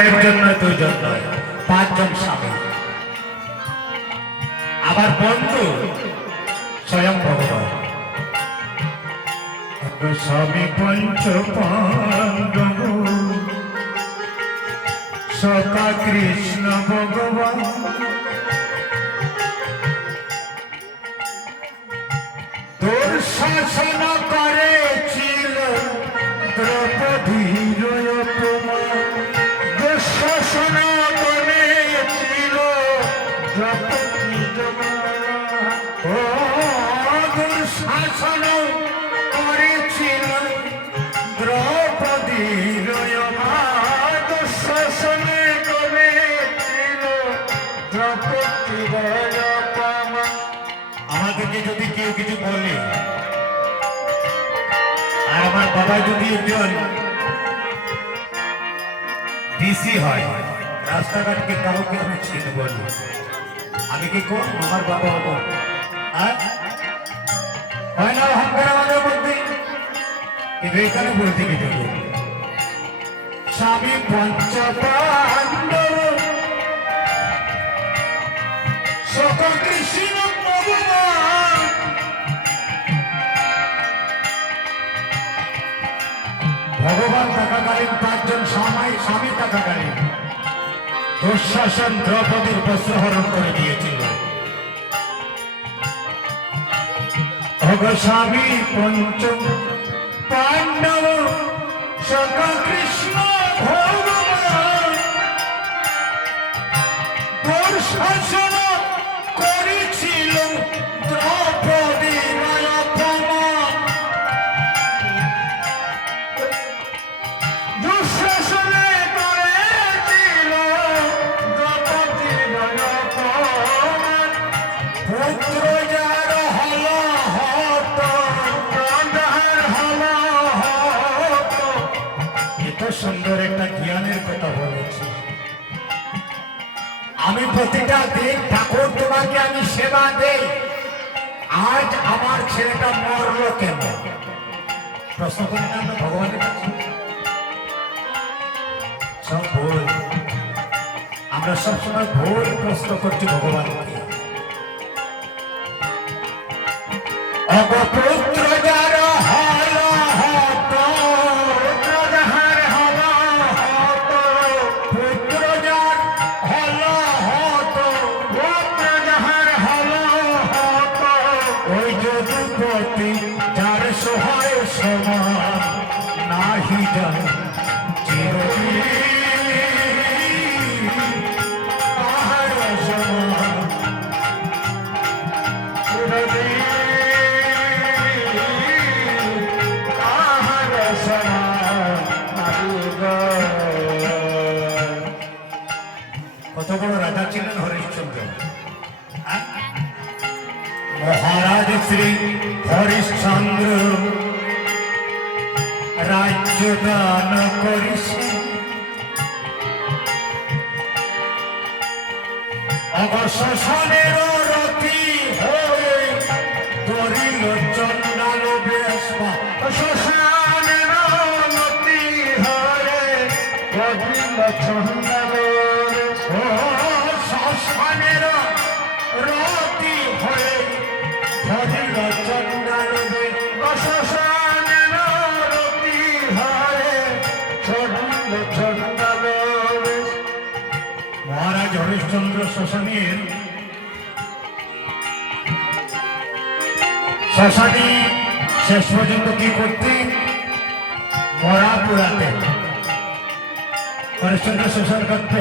একজন নয়, দুইজন নয়, 5 জন স্বামী। আবার বন্ধু স্বয়ং ভগবান। স্বামী পঞ্চ পাণ্ডব, সখা কৃষ্ণ ভগবান। দুঃশাসন করেছিল দ্রৌপদীর অপমান। দুঃশাসন করেছিল দ্রৌপদীর ও দুঃশাসন করেছিল দ্রৌপদীর অপমান। দুঃশাসন করেছিল দ্রৌপদীর অপমান। আমাদেরকে যদি কেউ কিছু বলে, আর আমার বাবা যদি একজন ডিসি হয়, রাস্তাঘাটকে কাউকে আমি চিনব না, আমি কি কোন আমার বাবা হবো? হয় না অহংকার আমাদের মধ্যে? কিন্তু এখানে বলতে কি দেব, স্বামী পঞ্চ পাণ্ডব, সখা কৃষ্ণ ভগবান। ভগবান থাকাকালীন 5 জন স্বামী থাকাকালীন দুঃশাসন দ্রৌপদীর বস্ত্রহরণ করে দিয়েছিল। স্বামী পঞ্চ পাণ্ডব, সখা কৃষ্ণ ভগবান। দুঃশাসন করেছিল দ্রৌপদীর অপমান। দুঃশাসন করেছিল দ্রৌপদীর অপমান। পুত্র যার হল হত, যার হল হত। এত সুন্দর একটা জ্ঞানের কথা বলেছি। আমি প্রতিটা দিন ঠাকুর তোমাকে আমি সেবা দেই, আজ আমার ছেলেটা মরলো কেন? প্রশ্ন করি না আমরা ভগবানের কাছে? সব ভুল, আমরা সবসময় ভুল প্রশ্ন করছি ভগবানকে। অপপুত্র যার হল হত, যার হল হত। পুত্র যার হল হত, পুত্র যার হল হত। ওই যদুপতি যার সহায় সমান, নাহি যায় চিরদিন তাহার সমান। চিরদিন তাহার সমান নাহি যায়। কত বড় রাজা ছিলেন হরিশ্চন্দ্র। মহারাজ শ্রী হরিশ্চন্দ্র রাজ্য দান করিছে। অবশেষণের রতি হয়ে ধরিল চণ্ডাল বেশ। শ্মশানের রতি হয়ে ধরিল চণ্ডাল বেশ। শ্মশানের রতি হয়ে ধরিল চণ্ডাল বেশ। শ্মশানের রতি হয়ে ধরিল চণ্ডাল বেশ। মহারাজ হরিশ্চন্দ্র শ্মশানের শ্মশানে শেষ পর্যন্ত কি করতে? মরা পোড়াতে। হরিশ্চন্দ্র শ্মশান করতে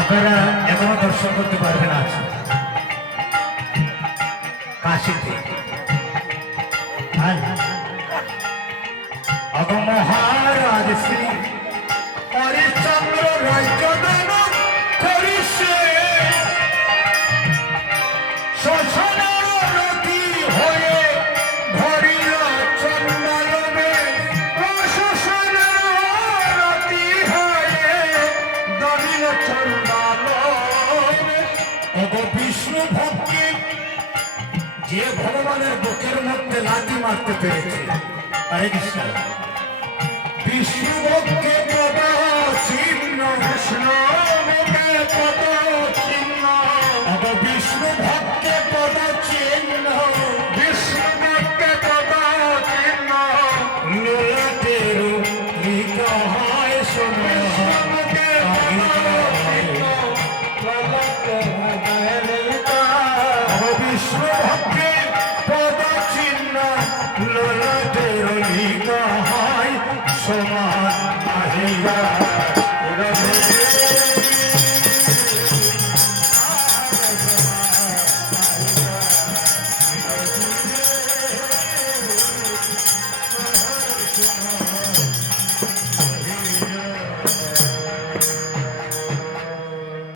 আপনারা এখনো দর্শন করতে পারবেন। আছে কাশীতে। মহারাজ শ্রী হরিশ্চন্দ্র রাজ্য দান করিছে। শ্মশানের রতি হয়ে ধরিল চণ্ডাল বেশ। শ্মশানের রতি হয়ে ধরিল চণ্ডাল বেশ। বিষ্ণু ভক্তি যে ভগবানের বুকের মধ্যে লাথি মারতে পেরেছে, হরে কৃষ্ণ। বিষ্ণু